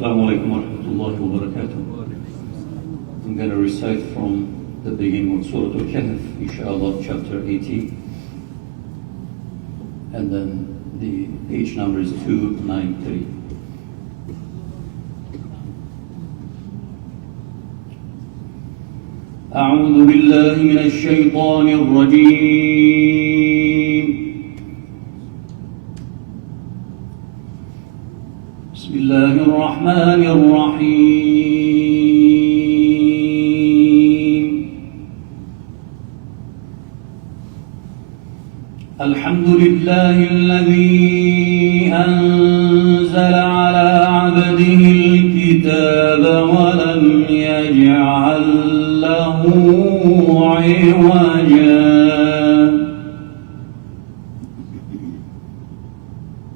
Assalamu alaikum wa rahmatullahi wa barakatuh. I'm going to recite from the beginning of Surah Al-Kahf, inshallah, chapter 18. And then the page number is 293. أعوذ بالله من الشيطان الرجيم. بسم الله الرحمن الرحيم. الحمد لله الذي أنزل على عبده الكتاب ولم يجعل له عوجا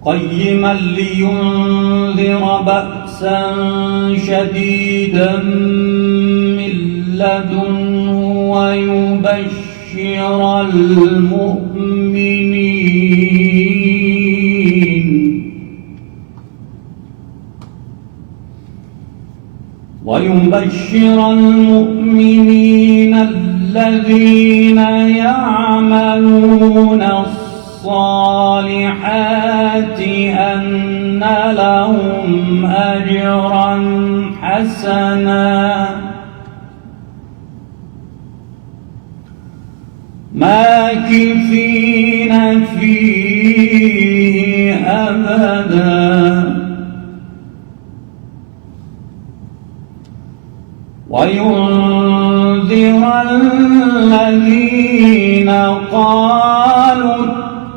قيما لينذر بأسا شديدا من لدنه ويبشر المؤمنين الذين يعملون الصالحات أن لهم أجرا حسنا ماكثين فيه أبدا وينذر الذين قالوا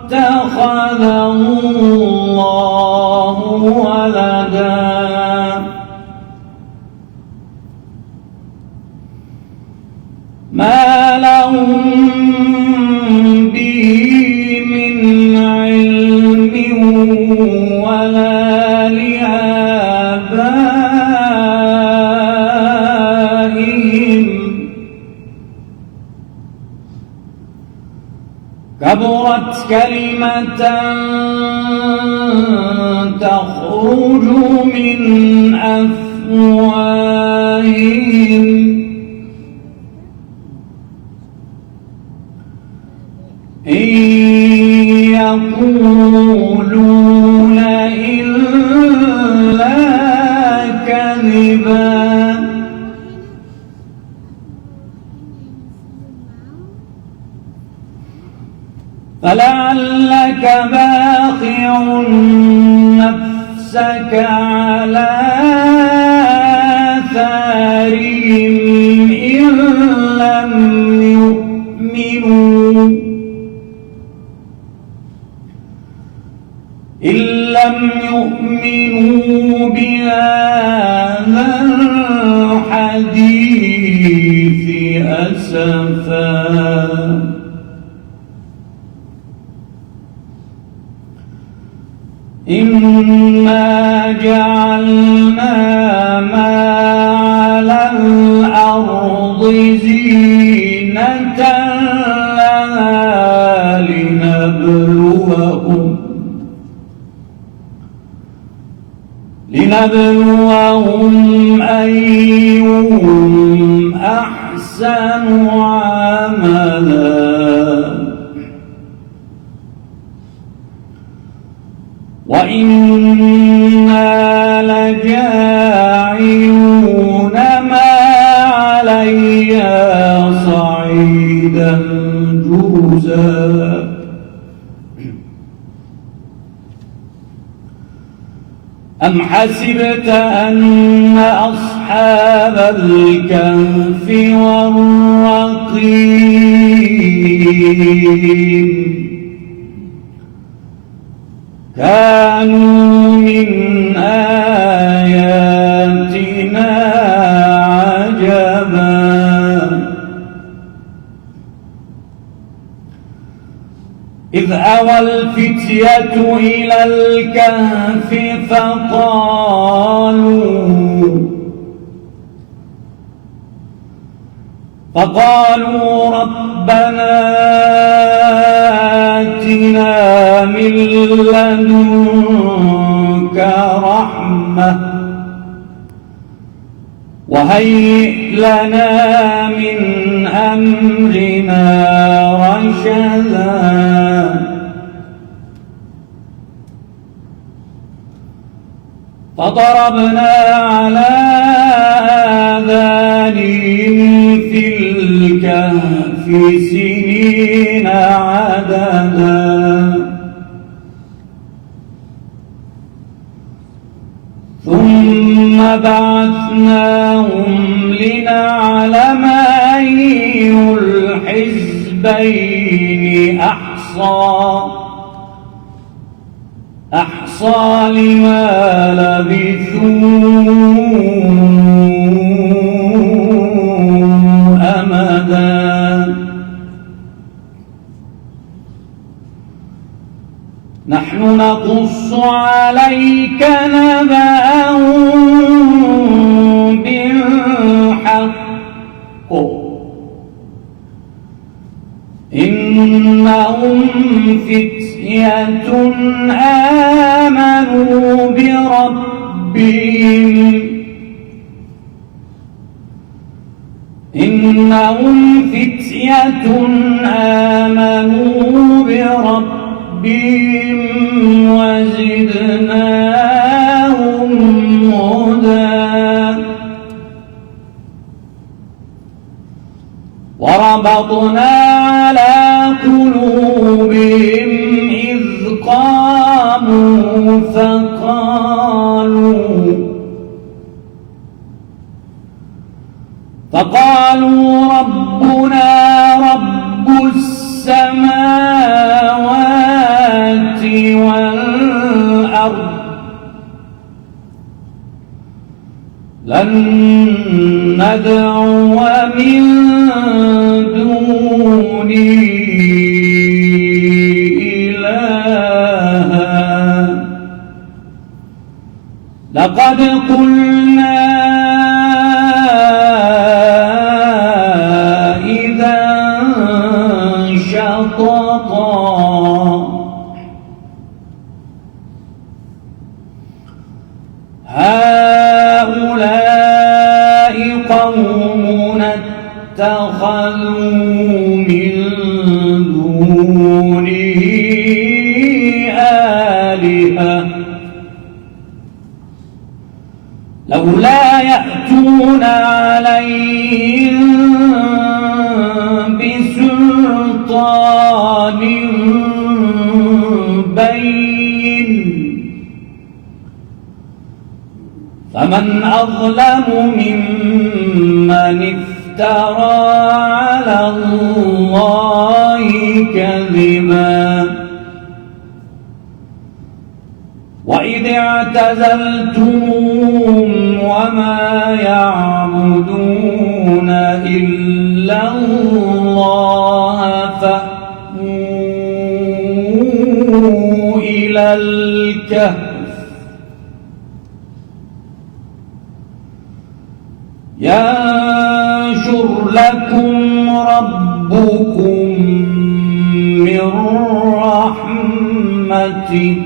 اتخذ الله ولدا ما لهم به من علم ولا كبرت كلمة تخرج من أفواههم إن يقولون إلا كذبا فلعلك باخع نفسك على آثارهم إن لم يؤمنوا بهذا الحديث أسفا إنا جعلنا ما على الأرض زينة لها لنبلوهم أيهم أحسن عملا وإنا لجاعلون ما عليها صعيدا جرزا أم حسبت أن أصحاب الكهف والرقيم كانوا من آياتنا عجبا إذ أوى الفتية إلى الكهف فقالوا ربنا آتنا من لدنك رحمة وهيئ لنا من أمرنا رشدا فضربنا على آذانهم في الكهف سنين عددا ثم بعثناهم لنعلم أي الحزبين أحصى لما لبثوا أمدا نحن نقص عليك نبأهم بالحق إنهم فتية آمنوا بربهم وزدناهم هدى وربطنا على قلوبهم إذ قاموا فقالوا ربنا رب السماوات والأرض لن ندعو من دونه إلها لقد قلنا إذا شططا هؤلاء قومنا اتخذوا من دونه آلهة لولا يأتون عليهم بسلطان بين فمن أظلم ممن افترى على الله كذبا وإذ اعتزلتموهم وما يعبدون إلا الله فأووا إلى الكهف ينشر لكم ربكم من رحمته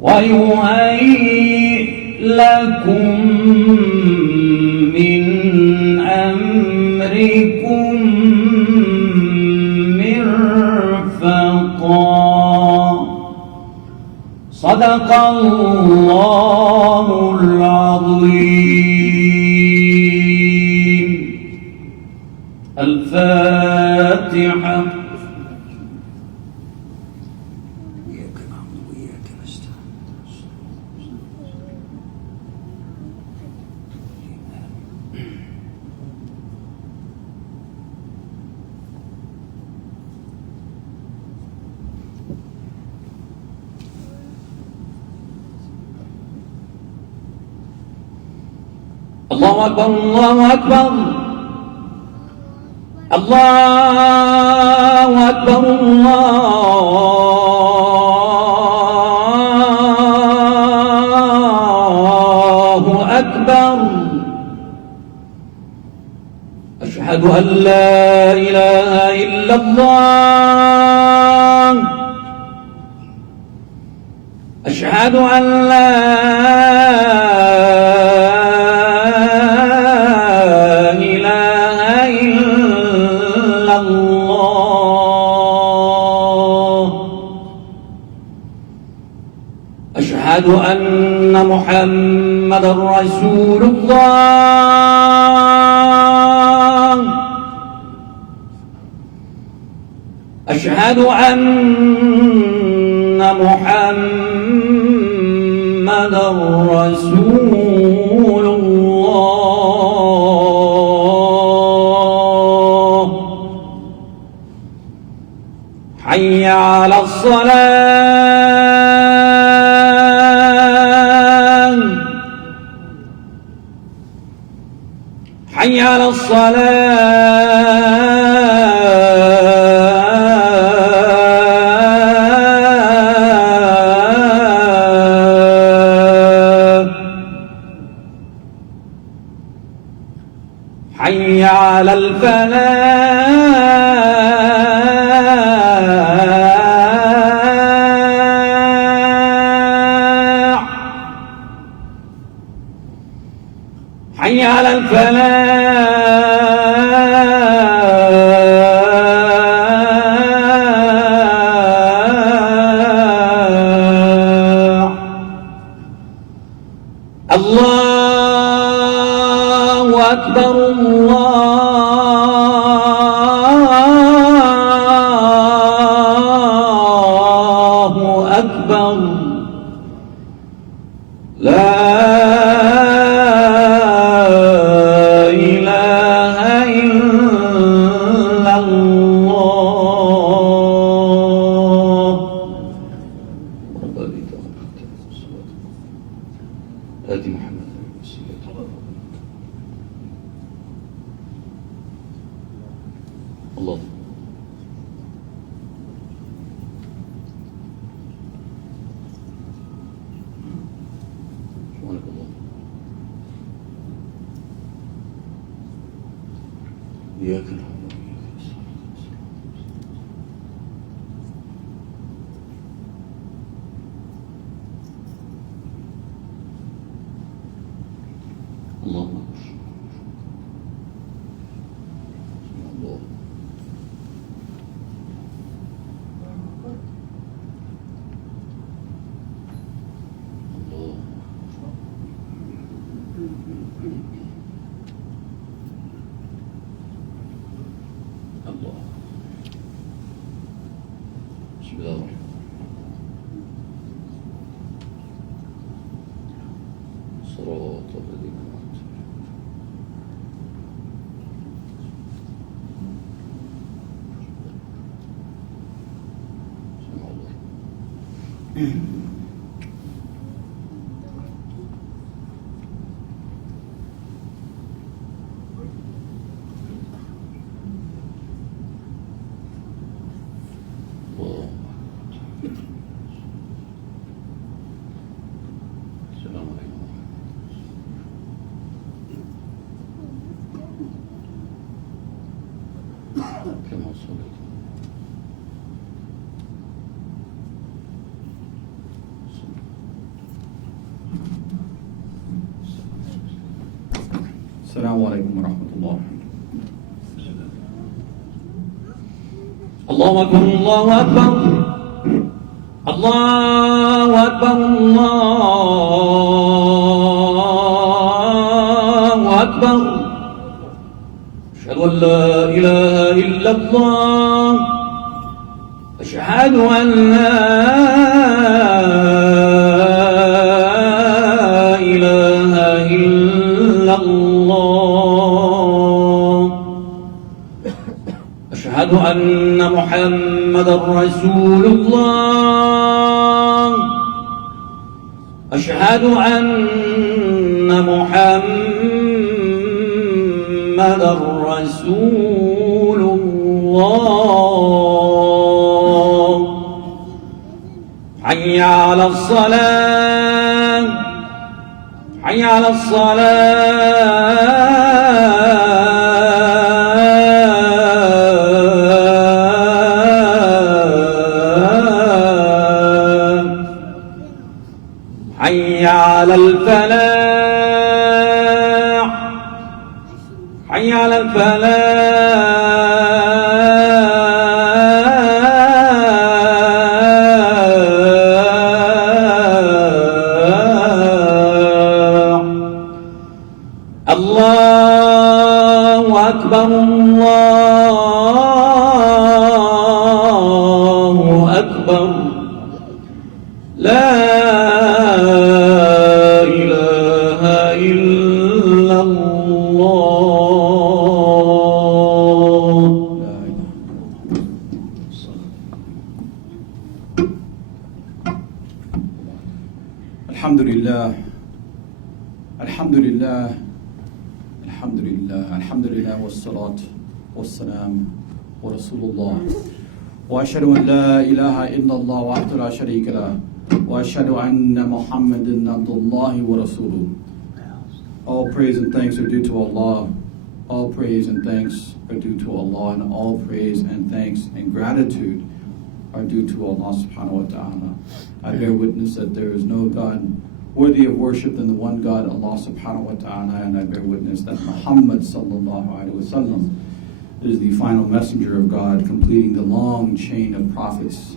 ويهيئ لكم من أمركم مرفقا صدق الله العظيم. الفاتحة. الله أكبر الله أكبر الله أكبر الله أكبر أشهد أن لا إله إلا الله أشهد أن لا محمدًا رسول الله أشهد أن محمدًا رسول الله حي على الصلاة حي على الصلاة حي على الفلاح حي على الفلاح الله أكبر الله أكبر لا إله إلا الله آتِ محمد الله سبحانك الله إياك نعبد وإياك نستعين اللهم اكبر الله الله الله بسم الله الرحمن الرحيم صراط الذين أنعمت سمع الله الله السلام عليكم كما صليت السلام عليكم ورحمة الله. الله أكبر الله أكبر الله أكبر الله أكبر أشهد أن لا إله إلا الله أشهد أن لا إله إلا الله أشهد أن محمدًا رسول الله أشهد أن محمدًا رسول الله حي على الصلاة حي على الصلاة حي على الفلاح حي على الفلاح الله أكبر الله أكبر لا إله إلا الله. لا إله الحمد لله الحمد لله الحمد لله الحمد لله والصلاة والسلام ورسول الله وأشهد أن لا إله إلا الله وحده لا شريك له وأشهد أن محمدا عبد الله ورسوله. All praise and thanks are due to Allah. All praise and thanks are due to Allah, and all praise and thanks and gratitude are due to Allah subhanahu wa ta'ala. I bear witness that there is no God worthy of worship than the one God, Allah subhanahu wa ta'ala, and I bear witness that Muhammad sallallahu alaihi wasallam is the final messenger of God, completing the long chain of prophets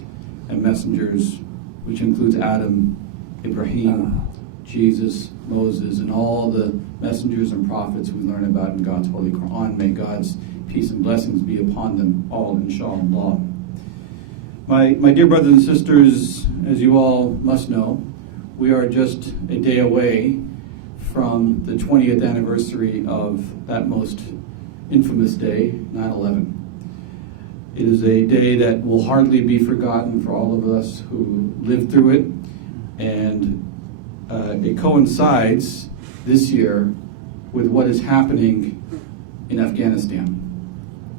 and messengers, which includes Adam, Ibrahim, Jesus, Moses, and all the messengers and prophets we learn about in God's Holy Quran. May God's peace and blessings be upon them all, inshallah. My dear brothers and sisters, as you all must know, we are just a day away from the 20th anniversary of that most infamous day, 9/11. It is a day that will hardly be forgotten for all of us who lived through it, and it coincides this year with what is happening in Afghanistan.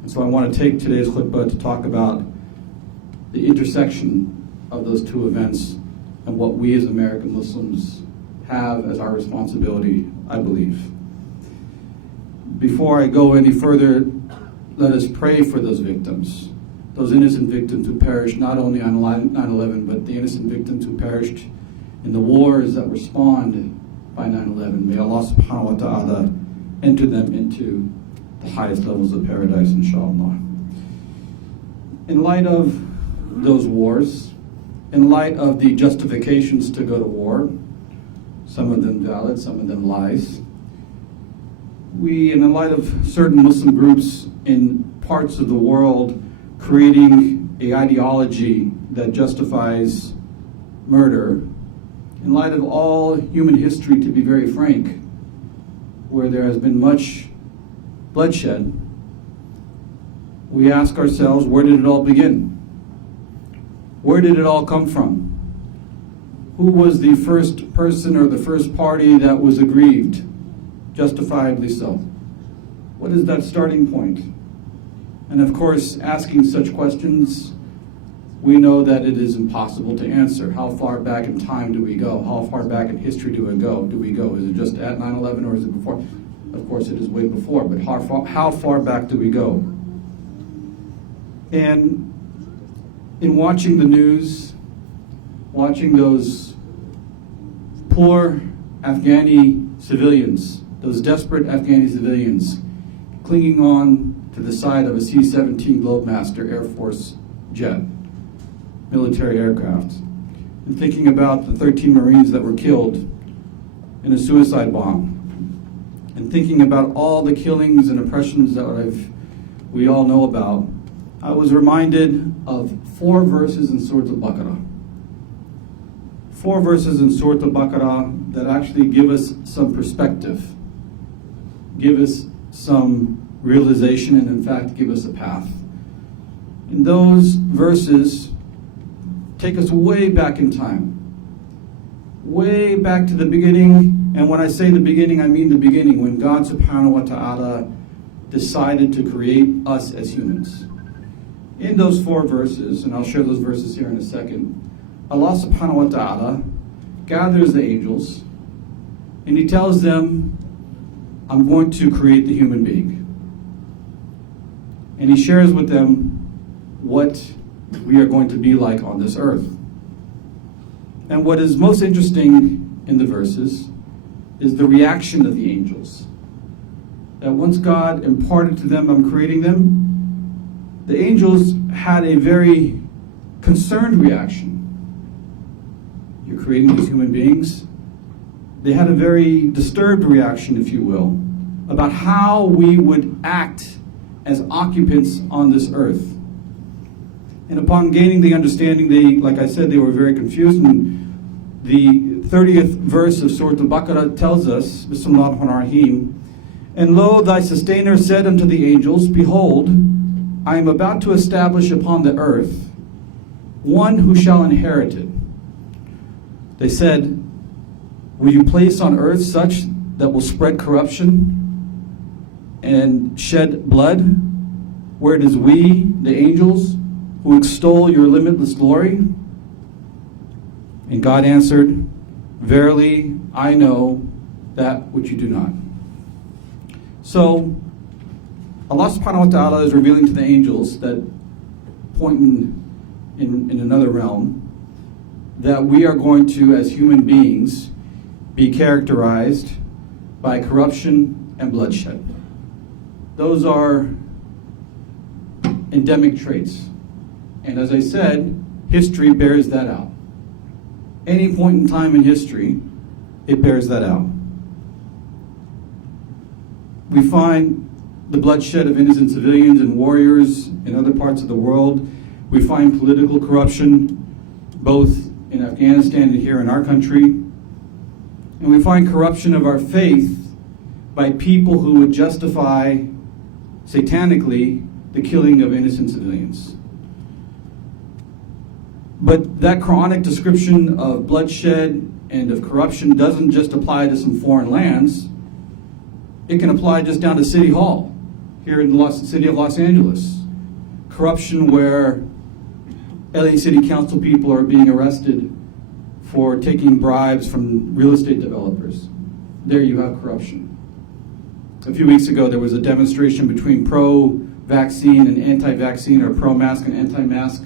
And so I want to take today's khutbah to talk about the intersection of those two events and what we as American Muslims have as our responsibility, I believe. Before I go any further, let us pray for those victims, those innocent victims who perished not only on 9/11, but the innocent victims who perished in the wars that were spawned by 9/11. May Allah subhanahu wa ta'ala enter them into the highest levels of paradise, inshallah. In light of those wars, in light of the justifications to go to war, some of them valid, some of them lies, in light of certain Muslim groups in parts of the world creating an ideology that justifies murder, in light of all human history, to be very frank, where there has been much bloodshed, we ask ourselves, where did it all begin? Where did it all come from? Who was the first person or the first party that was aggrieved? Justifiably so. What is that starting point? And of course, asking such questions, we know that it is impossible to answer. How far back in time do we go? How far back in history do we go? Is it just at 9/11 or is it before? Of course, it is way before, but how far back do we go? And in watching the news, watching those poor Afghani civilians, those desperate Afghani civilians clinging on to the side of a C-17 Globemaster Air Force jet, military aircraft, and thinking about the 13 Marines that were killed in a suicide bomb, and thinking about all the killings and oppressions that we all know about, I was reminded of 4 verses in Surah Al-Baqarah. 4 verses in Surah Al-Baqarah that actually give us some perspective, give us some realization, and in fact give us a path. And those verses take us way back in time, way back to the beginning. And when I say the beginning, I mean the beginning, when God subhanahu wa ta'ala decided to create us as humans. In those 4 verses, and I'll share those verses here in a second, Allah subhanahu wa ta'ala gathers the angels and He tells them, I'm going to create the human being. And He shares with them what we are going to be like on this earth. And what is most interesting in the verses is the reaction of the angels. That once God imparted to them, I'm creating them, the angels had a very concerned reaction. You're creating these human beings. They had a very disturbed reaction, if you will. about how we would act as occupants on this earth. And upon gaining the understanding, like I said, they were very confused. And the 30th verse of Surah Al-Baqarah tells us, Bismillah ar-Rahman ar-Rahim, and lo, thy sustainer said unto the angels, behold, I am about to establish upon the earth one who shall inherit it. They said, will you place on earth such that will spread corruption and shed blood, where it is we, the angels, who extol your limitless glory? And God answered, verily, I know that which you do not. So, Allah subhanahu wa ta'ala is revealing to the angels that, pointing in another realm, that we are going to, as human beings, be characterized by corruption and bloodshed. Those are endemic traits. And as I said, history bears that out. Any point in time in history, it bears that out. We find the bloodshed of innocent civilians and warriors in other parts of the world. We find political corruption, both in Afghanistan and here in our country. And we find corruption of our faith by people who would justify satanically the killing of innocent civilians. But that Quranic description of bloodshed and of corruption doesn't just apply to some foreign lands. It can apply just down to City Hall here in the city of Los Angeles. Corruption where LA City Council people are being arrested for taking bribes from real estate developers. There you have corruption. A few weeks ago, there was a demonstration between pro-vaccine and anti-vaccine, or pro-mask and anti-mask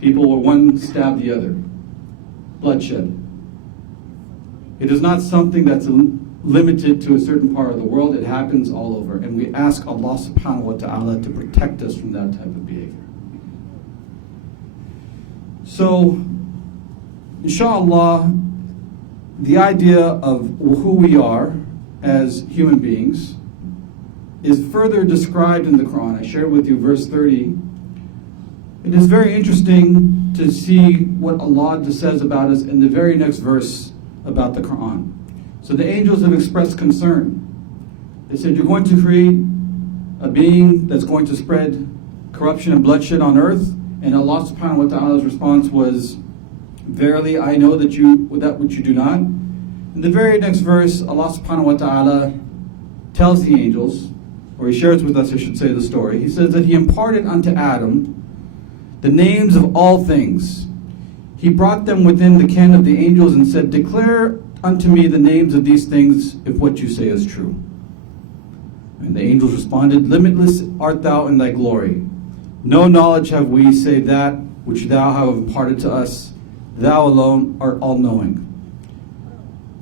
people, where one stabbed the other. Bloodshed. It is not something that's limited to a certain part of the world. It happens all over. And we ask Allah subhanahu wa ta'ala to protect us from that type of behavior. So, inshallah, the idea of who we are as human beings is further described in the Quran. I shared with you verse 30. It is very interesting to see what Allah says about us in the very next verse about the Quran. So the angels have expressed concern. They said, you're going to create a being that's going to spread corruption and bloodshed on earth. And Allah subhanahu wa ta'ala's response was, verily, I know that which you do not. In the very next verse, Allah subhanahu wa ta'ala tells the angels, or he shares with us, I should say, the story. He says that he imparted unto Adam the names of all things. He brought them within the ken of the angels and said, declare unto me the names of these things, if what you say is true. And the angels responded, limitless art thou in thy glory. No knowledge have we save that which thou have imparted to us. Thou alone art all-knowing.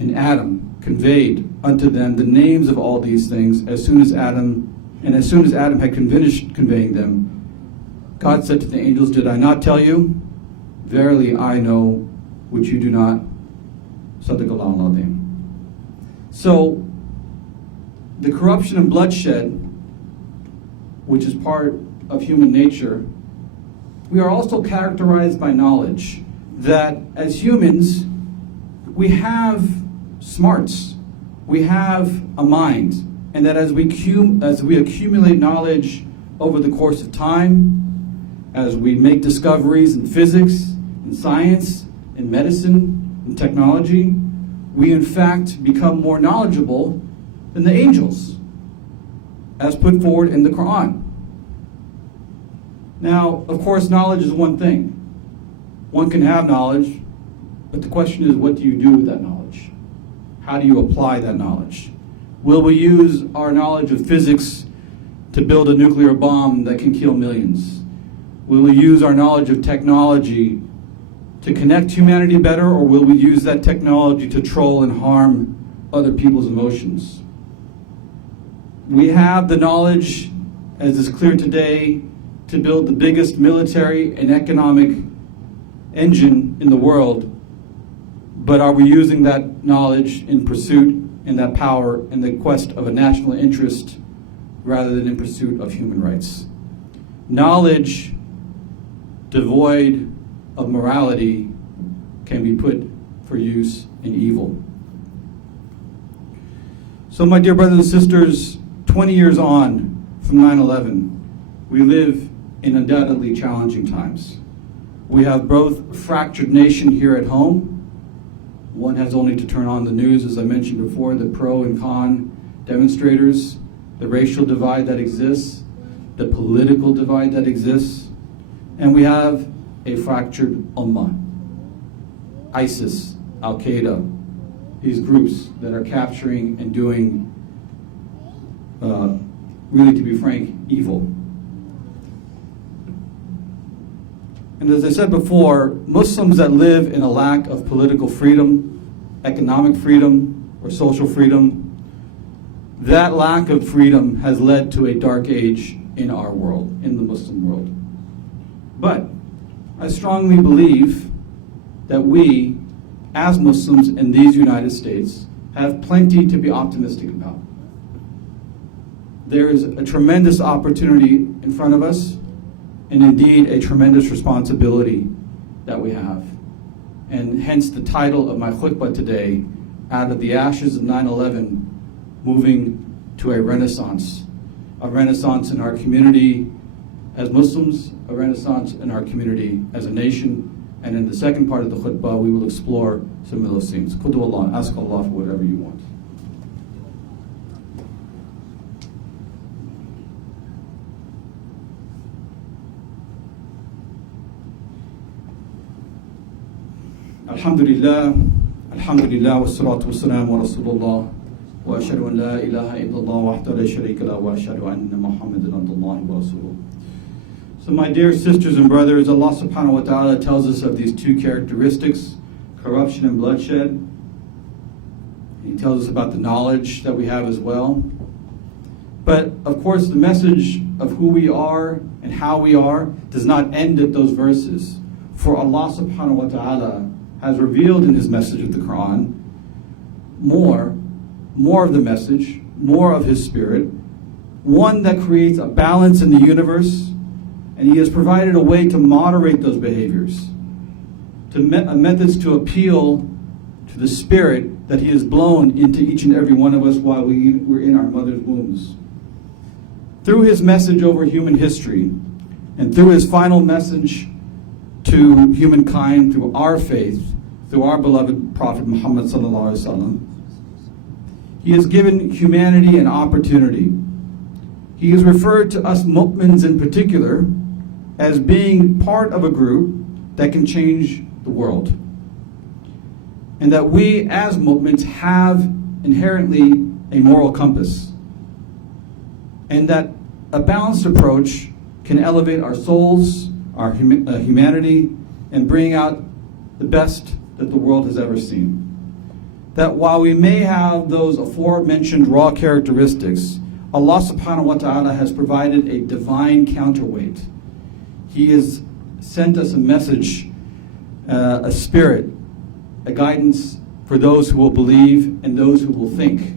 And Adam conveyed unto them the names of all these things. As soon as Adam had finished conveying them, God said to the angels, did I not tell you? Verily I know which you do not. Sadaqallahu al-Azim. So, the corruption and bloodshed, which is part of human nature, we are also characterized by knowledge. That as humans, we have smarts, we have a mind, and that as we accumulate knowledge over the course of time, as we make discoveries in physics, in science, in medicine, in technology, we in fact become more knowledgeable than the angels, as put forward in the Quran. Now, of course, knowledge is one thing. One can have knowledge, but the question is, what do you do with that knowledge? How do you apply that knowledge? Will we use our knowledge of physics to build a nuclear bomb that can kill millions? Will we use our knowledge of technology to connect humanity better, or will we use that technology to troll and harm other people's emotions? We have the knowledge, as is clear today, to build the biggest military and economic engine in the world, but are we using that knowledge in pursuit and that power in the quest of a national interest rather than in pursuit of human rights. Knowledge devoid of morality can be put for use in evil. So my dear brothers and sisters, 20 years on from 9/11, we live in undoubtedly challenging times. We have both a fractured nation here at home. One has only to turn on the news, as I mentioned before, the pro and con demonstrators, the racial divide that exists, the political divide that exists, and we have a fractured ummah. ISIS, Al-Qaeda, these groups that are capturing and doing, really to be frank, evil. And as I said before, Muslims that live in a lack of political freedom, economic freedom, or social freedom, that lack of freedom has led to a dark age in our world, in the Muslim world. But I strongly believe that we, as Muslims in these United States, have plenty to be optimistic about. There is a tremendous opportunity in front of us, and indeed a tremendous responsibility that we have. And hence the title of my khutbah today, Out of the Ashes of 9/11, Moving to a Renaissance in our community as Muslims, a renaissance in our community as a nation, and in the second part of the khutbah we will explore some of those things. Qudwa Allah, ask Allah for whatever you want. Alhamdulillah, alhamdulillah, wa salatu wa salam wa rasulullah, wa ashhadu an la ilaha illallah wahdahu la sharika lahu wa ashhadu anna Muhammadan abdullahi wa rasuluh. So my dear sisters and brothers, Allah subhanahu wa ta'ala tells us of these two characteristics, corruption and bloodshed. He tells us about the knowledge that we have as well. But of course the message of who we are and how we are does not end at those verses. For Allah subhanahu wa ta'ala has revealed in His message of the Quran more of the message, more of His Spirit, one that creates a balance in the universe, and He has provided a way to moderate those behaviors, methods to appeal to the Spirit that He has blown into each and every one of us while we were in our mother's wombs. Through His message over human history, and through His final message to humankind, through our faith, through our beloved Prophet Muhammad sallallahu alaihi wasallam, He has given humanity an opportunity. He has referred to us mu'mins in particular as being part of a group that can change the world. And that we as mu'mins have inherently a moral compass. And that a balanced approach can elevate our souls, our humanity, and bring out the best that the world has ever seen. That while we may have those aforementioned raw characteristics, Allah subhanahu wa ta'ala has provided a divine counterweight. He has sent us a message, a spirit, a guidance for those who will believe and those who will think.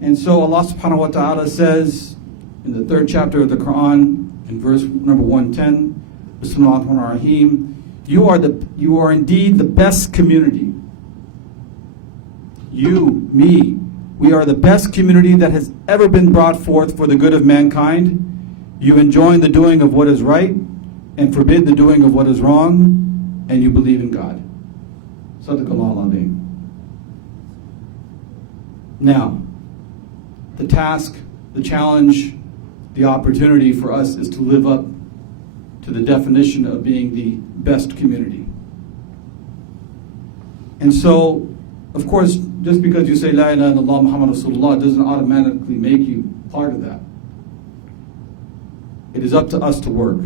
And so Allah subhanahu wa ta'ala says in the 3rd chapter of the Quran, in verse number 110, Bismillahir Rahmanir Rahim, you are indeed the best community. You, me, we are the best community that has ever been brought forth for the good of mankind. You enjoin the doing of what is right and forbid the doing of what is wrong, and you believe in God. Sadaqallahu al-Azim. Now, the task, the challenge, the opportunity for us is to live up to the definition of being the best community. And so, of course, just because you say La ilaha illallah Muhammad Rasulullah doesn't automatically make you part of that. It is up to us to work.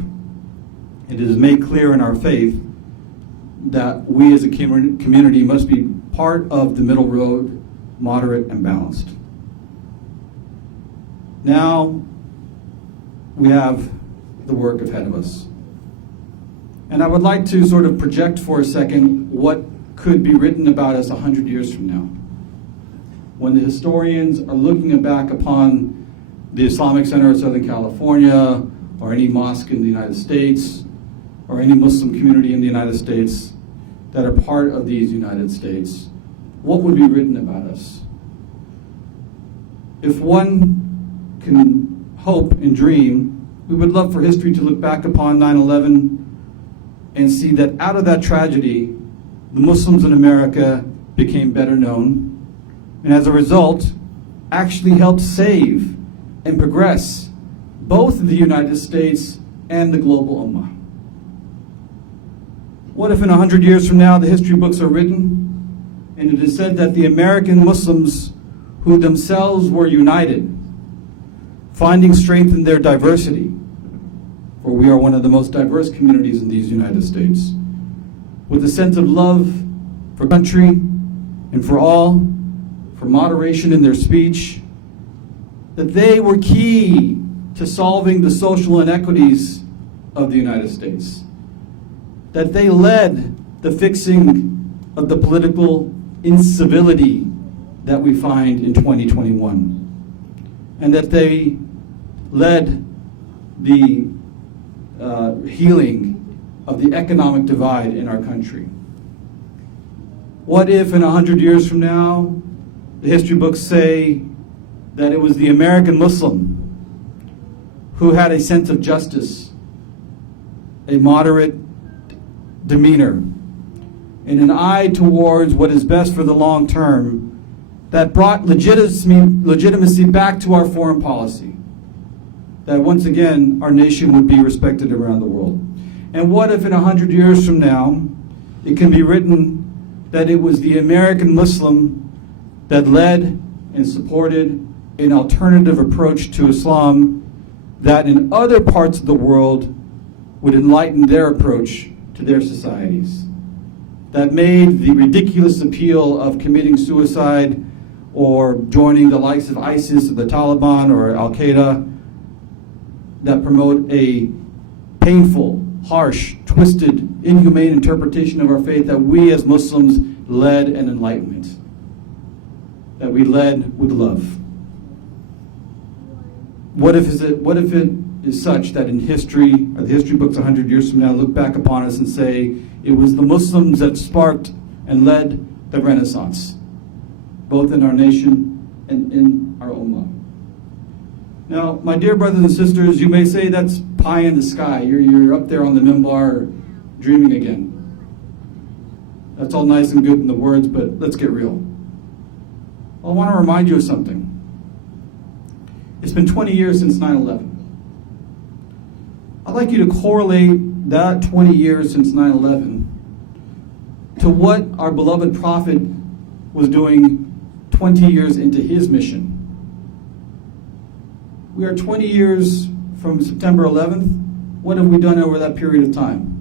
It is made clear in our faith that we as a community must be part of the middle road, moderate and balanced. Now, we have the work ahead of us. And I would like to sort of project for a second what could be written about us 100 years from now? When the historians are looking back upon the Islamic Center of Southern California, or any mosque in the United States, or any Muslim community in the United States that are part of these United States, what would be written about us? If one can hope and dream, we would love for history to look back upon 9/11 and see that out of that tragedy, the Muslims in America became better known, and as a result, actually helped save and progress both the United States and the global ummah. What if in 100 years from now the history books are written and it is said that the American Muslims, who themselves were united, finding strength in their diversity, for we are one of the most diverse communities in these United States, with a sense of love for country and for all, for moderation in their speech, that they were key to solving the social inequities of the United States, that they led the fixing of the political incivility that we find in 2021, and that they led the healing of the economic divide in our country. What if in 100 years from now, the history books say that it was the American Muslim who had a sense of justice, a moderate demeanor, and an eye towards what is best for the long term, that brought legitimacy back to our foreign policy, that once again our nation would be respected around the world? And what if in 100 years from now it can be written that it was the American Muslim that led and supported an alternative approach to Islam that in other parts of the world would enlighten their approach to their societies, that made the ridiculous appeal of committing suicide or joining the likes of ISIS or the Taliban or Al-Qaeda, that promote a painful, harsh, twisted, inhumane interpretation of our faith, that we as Muslims led an enlightenment, that we led with love. What if it is such that in history, or the history books 100 years from now look back upon us and say, it was the Muslims that sparked and led the Renaissance, both in our nation and in our ummah. Now, my dear brothers and sisters, you may say that's pie in the sky. You're up there on the minbar dreaming again. That's all nice and good in the words, but let's get real. Well, I want to remind you of something. It's been 20 years since 9/11. I'd like you to correlate that 20 years since 9/11 to what our beloved Prophet was doing 20 years into his mission. We are 20 years from September 11th. What have we done over that period of time?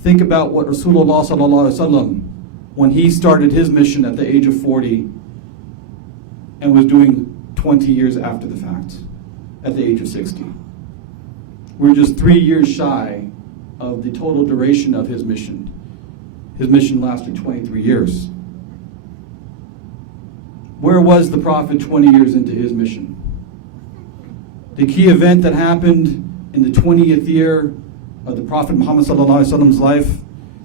Think about what Rasulullah sallallahu alaihi wasallam, when he started his mission at the age of 40 and was doing 20 years after the fact, at the age of 60. We're just 3 years shy of the total duration of his mission. His mission lasted 23 years. Where was the Prophet 20 years into his mission? The key event that happened in the 20th year of the Prophet Muhammad sallallahu alaihi wasallam's life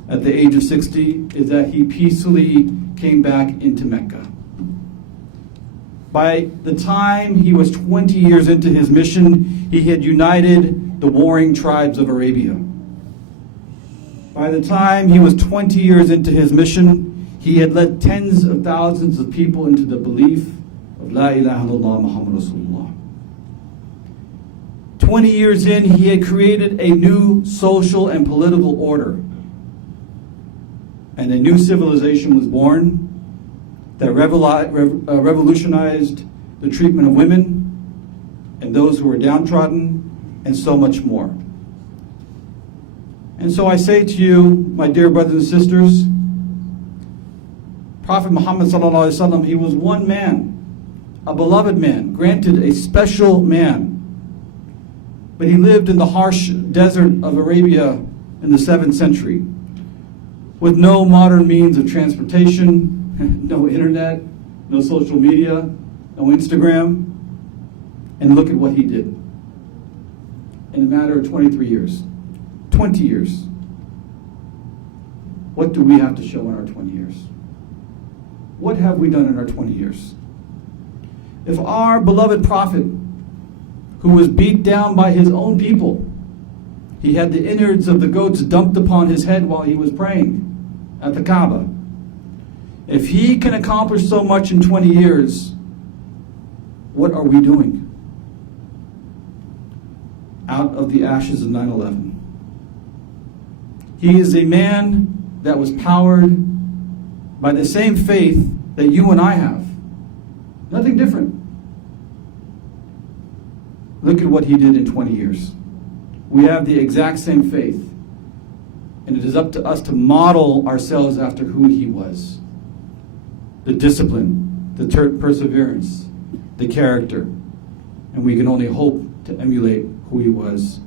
at the age of 60 is that he peacefully came back into Mecca. By the time he was 20 years into his mission, he had united the warring tribes of Arabia. By the time he was 20 years into his mission, he had led tens of thousands of people into the belief of La ilaha illallah Muhammad Rasulullah. 20 years in, he had created a new social and political order. And a new civilization was born that revolutionized the treatment of women and those who were downtrodden, and so much more. And so I say to you, my dear brothers and sisters, Prophet Muhammad sallallahu alaihi wasallam, he was one man, a beloved man, granted a special man. But he lived in the harsh desert of Arabia in the 7th century, with no modern means of transportation, no internet, no social media, no Instagram. And look at what he did in a matter of 23 years. 20 years. What do we have to show in our 20 years? What have we done in our 20 years? If our beloved prophet, who was beat down by his own people, he had the innards of the goats dumped upon his head while he was praying at the Kaaba. If he can accomplish so much in 20 years, what are we doing? Out of the ashes of 9/11. He is a man that was powered by the same faith that you and I have. Nothing different. Look at what he did in 20 years. We have the exact same faith. And it is up to us to model ourselves after who he was. The discipline, the perseverance, the character. And we can only hope to emulate who he was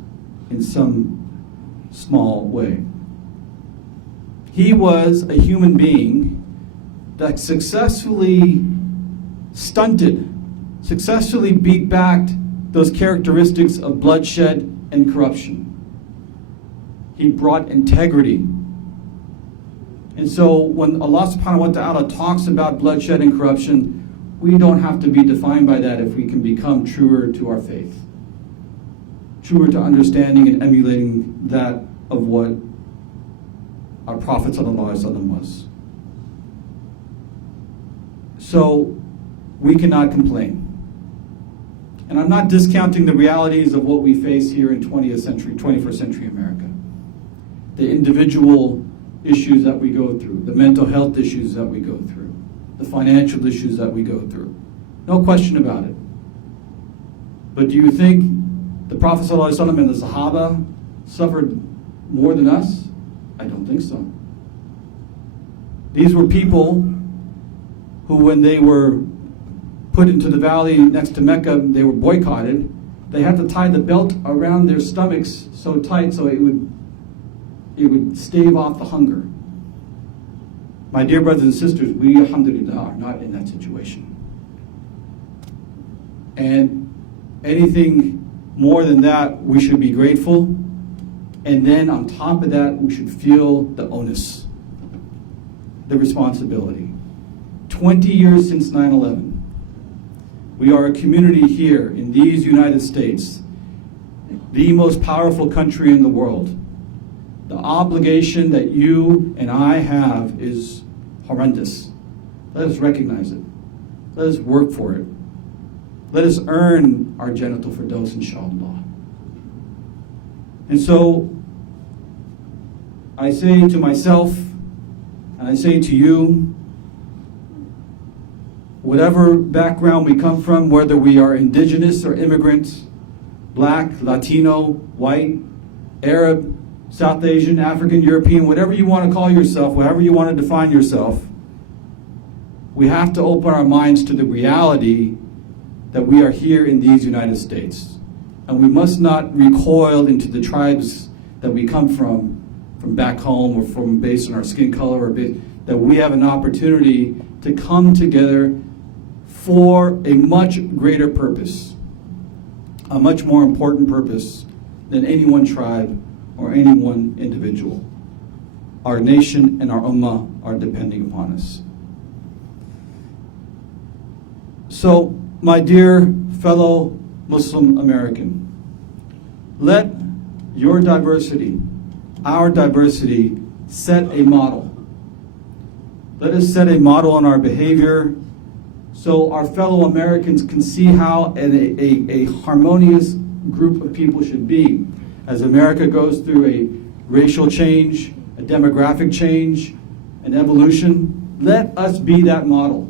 in some small way. He was a human being that successfully beat back those characteristics of bloodshed and corruption. He brought integrity. And so when Allah subhanahu wa ta'ala talks about bloodshed and corruption, we don't have to be defined by that if we can become truer to our faith. Truer to understanding and emulating that of what our Prophet ﷺ was. So we cannot complain. And I'm not discounting the realities of what we face here in 21st century America. The individual issues that we go through, the mental health issues that we go through, the financial issues that we go through. No question about it. But do you think the Prophet ﷺ and the Sahaba suffered more than us? I don't think so. These were people who, when they were put into the valley next to Mecca, they were boycotted. They had to tie the belt around their stomachs so tight so it would stave off the hunger. My dear brothers and sisters, we, alhamdulillah, are not in that situation. And anything more than that, we should be grateful. And then on top of that, we should feel the onus, the responsibility. 20 years since 9/11. We are a community here in these United States, the most powerful country in the world. The obligation that you and I have is horrendous. Let us recognize it. Let us work for it. Let us earn our Jannatul Firdaus, inshallah. And so, I say to myself, and I say to you, whatever background we come from, whether we are indigenous or immigrants, black, Latino, white, Arab, South Asian, African, European, whatever you want to call yourself, whatever you want to define yourself, we have to open our minds to the reality that we are here in these United States. And we must not recoil into the tribes that we come from back home, or from based on our skin color, that we have an opportunity to come together for a much greater purpose, a much more important purpose than any one tribe or any one individual. Our nation and our ummah are depending upon us. So, my dear fellow Muslim American, let your diversity, our diversity, set a model. Let us set a model in our behavior so our fellow Americans can see how a harmonious group of people should be. As America goes through a racial change, a demographic change, an evolution, let us be that model.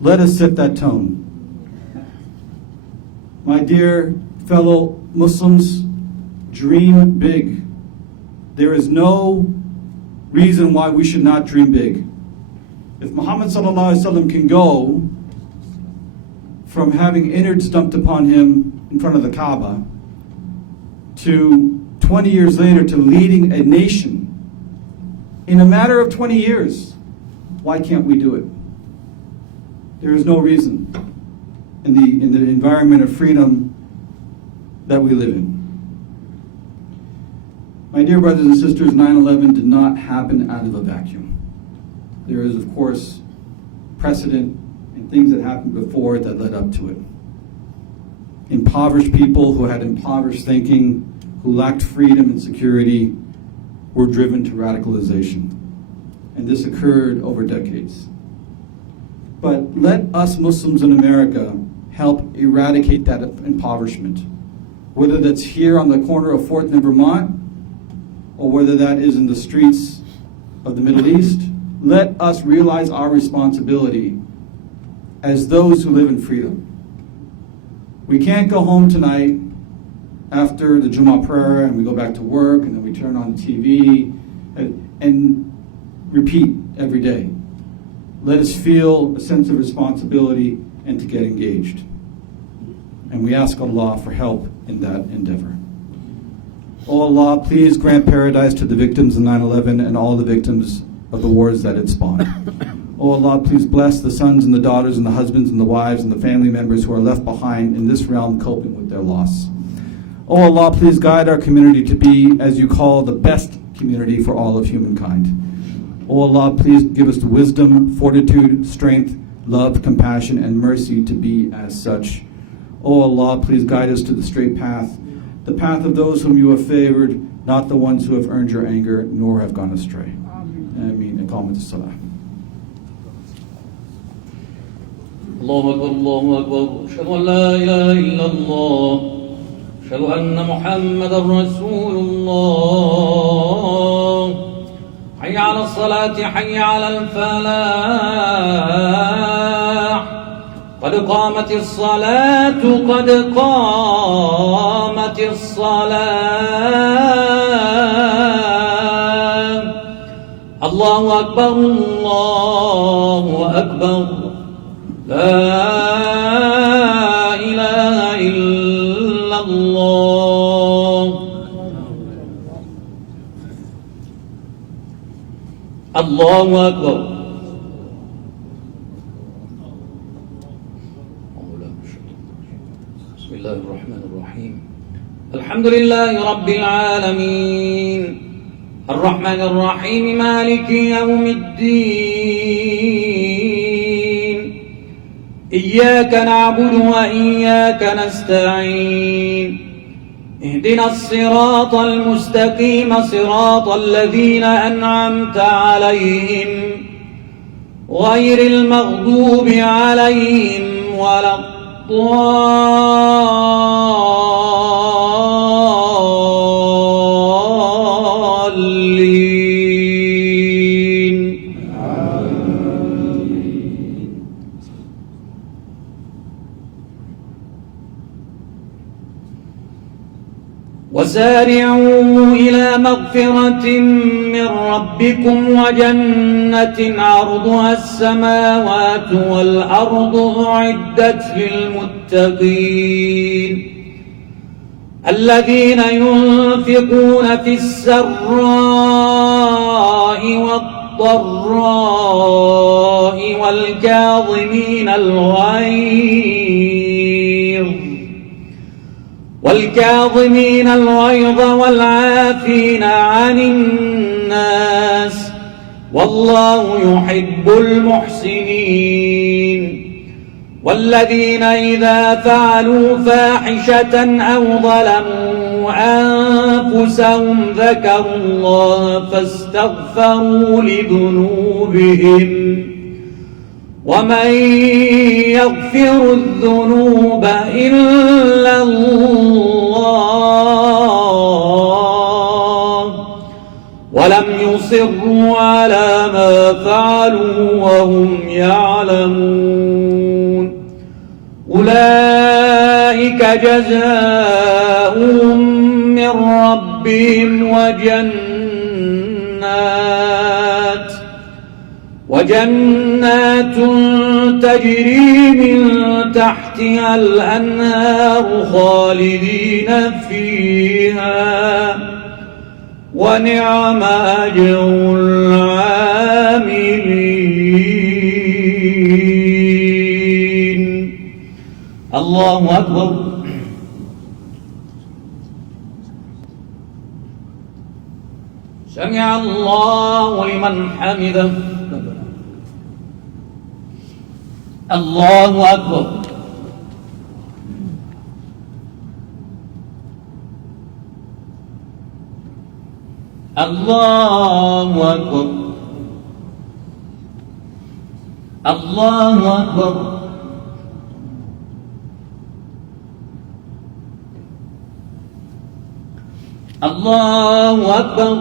Let us set that tone. My dear fellow Muslims, dream big. There is no reason why we should not dream big. If Muhammad sallallahu alaihi wasallam can go from having innards dumped upon him in front of the Kaaba to 20 years later to leading a nation in a matter of 20 years. Why can't we do it? There is no reason in the environment of freedom that we live in. My dear brothers and sisters, 9/11 did not happen out of a vacuum. There is, of course, precedent and things that happened before that led up to it. Impoverished people who had impoverished thinking, who lacked freedom and security, were driven to radicalization. And this occurred over decades. But let us Muslims in America help eradicate that impoverishment, whether that's here on the corner of 4th and Vermont, or whether that is in the streets of the Middle East. Let us realize our responsibility as those who live in freedom. We can't go home tonight after the Jummah prayer and we go back to work and then we turn on the TV and repeat every day. Let us feel a sense of responsibility and to get engaged. And we ask Allah for help in that endeavor. Oh Allah, please grant paradise to the victims of 9/11 and all the victims of the wars that it spawned. Oh Allah, please bless the sons and the daughters and the husbands and the wives and the family members who are left behind in this realm coping with their loss. Oh Allah, please guide our community to be, as you call, the best community for all of humankind. Oh Allah, please give us the wisdom, fortitude, strength, love, compassion, and mercy to be as such. Oh Allah, please guide us to the straight path, the path of those whom you have favored, not the ones who have earned your anger nor have gone astray. Ameen. Iqamat as-salah. الله أكبر الله أكبر أشهد أن لا إله إلا الله أشهد أن محمدا رسول الله حي على الصلاة حي على الفلاح قد قامت الصلاة قد قامت الصلاة الله أكبر الله أكبر لا إله إلا الله الله أكبر بسم الله الرحمن الرحيم الحمد لله رب العالمين الرحمن الرحيم مالك يوم الدين إياك نعبد وإياك نستعين اهدنا الصراط المستقيم صراط الذين أنعمت عليهم غير المغضوب عليهم ولا الضالين وسارعوا إلى مغفرة من ربكم وجنة عرضها السماوات والأرض أعدت للمتقين الذين ينفقون في السراء والضراء والكاظمين الغيظ والعافين عن الناس والله يحب المحسنين والذين إذا فعلوا فاحشة أو ظلموا أنفسهم ذكروا الله فاستغفروا لذنوبهم ومن يغفر الذنوب إلا الله ولم يصروا على ما فعلوا وهم يعلمون أولئك جزاؤهم من ربهم وجنات تجري من تحتها الأنهار خالدين فيها ونعم أجر العاملين. الله أكبر. سمع الله لمن حمده. الله أكبر. الله أكبر. الله أكبر. الله أكبر.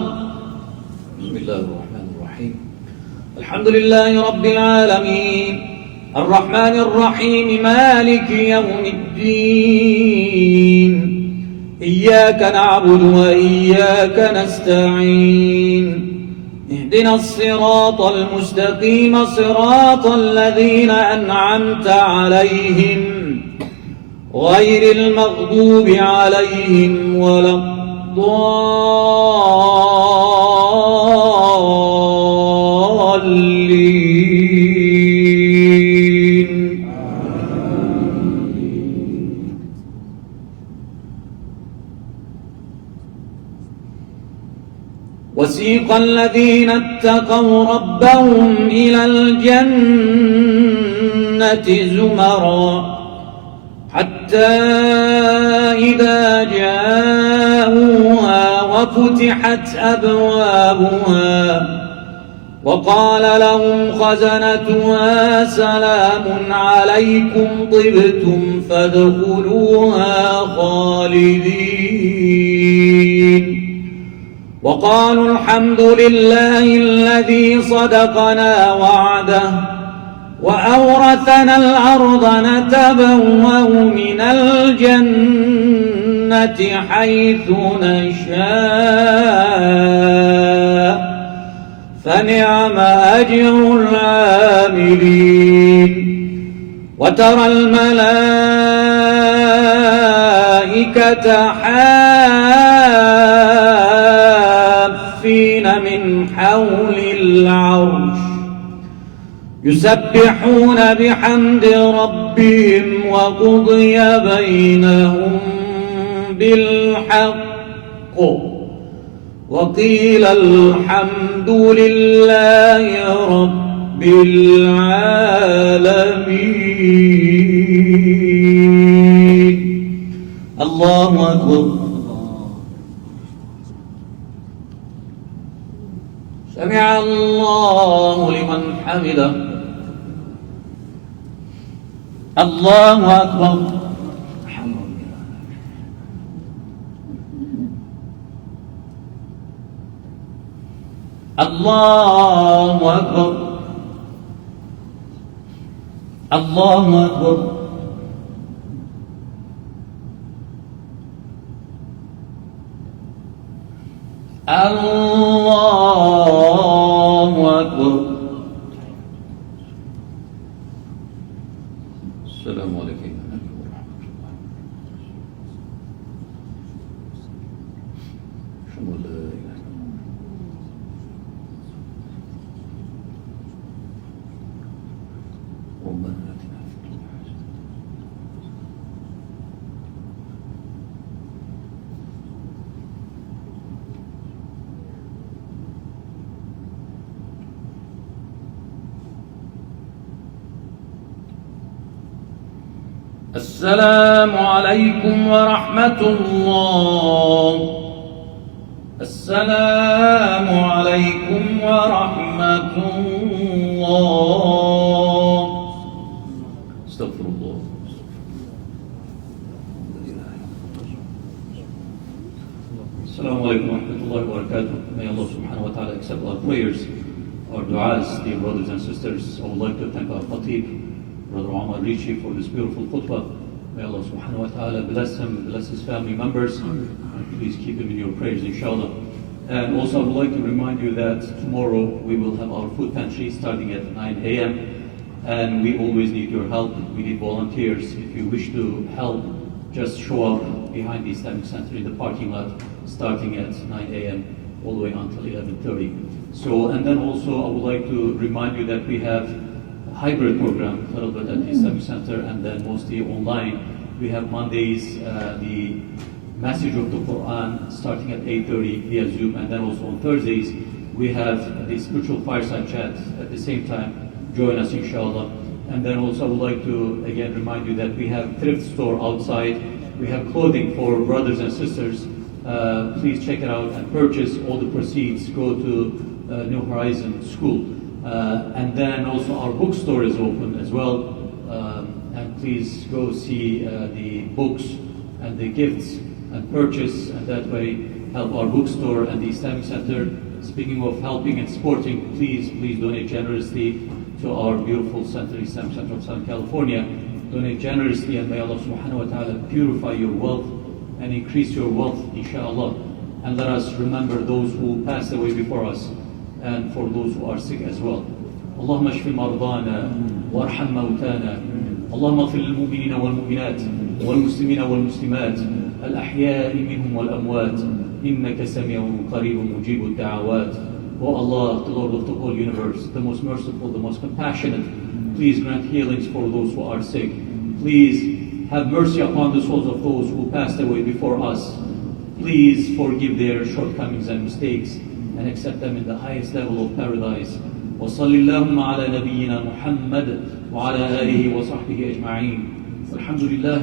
بسم الله الرحمن الرحيم. الحمد لله رب العالمين الرحمن الرحيم مالك يوم الدين. إياك نعبد وإياك نستعين. اهدنا الصراط المستقيم صراط الذين أنعمت عليهم غير المغضوب عليهم ولا الضالين. وسيق الذين اتقوا ربهم إلى الجنة زمرا حتى إذا جاءوها وفتحت أبوابها وقال لهم خزنتها سلام عليكم طبتم فادخلوها خالدين. وقالوا الحمد لله الذي صدقنا وعده وأورثنا الأرض نتبوأ من الجنة حيث نشاء فنعم أجر العاملين. وترى الملائكة حافين من حول العرش يسبحون بحمد ربهم وقضي بينهم بالحق وقيل الحمد لله رب العالمين. الله أكبر. سمع الله لمن حمده. الله أكبر. الله أكبر. الله أكبر. الله أكبر. السلام عليكم ورحمة الله. أشهد أن لا إله إلا الله. ربنا آتنا في الدنيا حسنة. السلام عليكم ورحمة الله. السلام عليكم ورحمة الله. استغفر الله. Assalamu alaikum wa rahmatullahi wa barakatuh. May Allah subhanahu wa ta'ala accept our prayers, our du'as, dear brothers and sisters. I would like to thank our Khatib, Brother Omar Ricci, for this beautiful khutbah. May Allah subhanahu wa ta'ala bless him, bless his family members, and please keep him in your prayers, inshallah. And also I would like to remind you that tomorrow we will have our food pantry starting at 9 a.m. and we always need your help. We need volunteers. If you wish to help, just show up behind the Islamic Center in the parking lot starting at 9 a.m. all the way until 11:30. So, and then also I would like to remind you that we have a hybrid program, a little bit at the Islamic Center and then mostly online. We have Mondays, the message of the Quran starting at 8:30 via Zoom, and then also on Thursdays we have the spiritual fireside chat at the same time. Join us inshallah. And then also I would like to again remind you that we have thrift store outside. We have clothing for brothers and sisters. Please check it out and purchase. All the proceeds go to New Horizon School. And then also our bookstore is open as well. And please go see the books and the gifts and purchase, and that way help our bookstore and the Islamic Center. Speaking of helping and supporting, please donate generously to our beautiful center, Islamic Center of Southern California. Donate generously, and may Allah subhanahu wa ta'ala purify your wealth and increase your wealth, inshallah. And let us remember those who passed away before us, and for those who are sick as well. اللهم اشف مرضانا وارحم موتانا اللهم اغفر للمؤمنين والمؤمنات والمسلمين والمسلمات الأحياء منهم والأموات إنك سميع قريب مجيب الدعوات. O Allah, the Lord of the whole universe, the most merciful, the most compassionate, please grant healings for those who are sick. Please have mercy upon the souls of those who passed away before us. Please forgive their shortcomings and mistakes and accept them in the highest level of paradise. وصل اللهم على نبينا محمد وعلى آله وصحبه أجمعين. والحمد لله.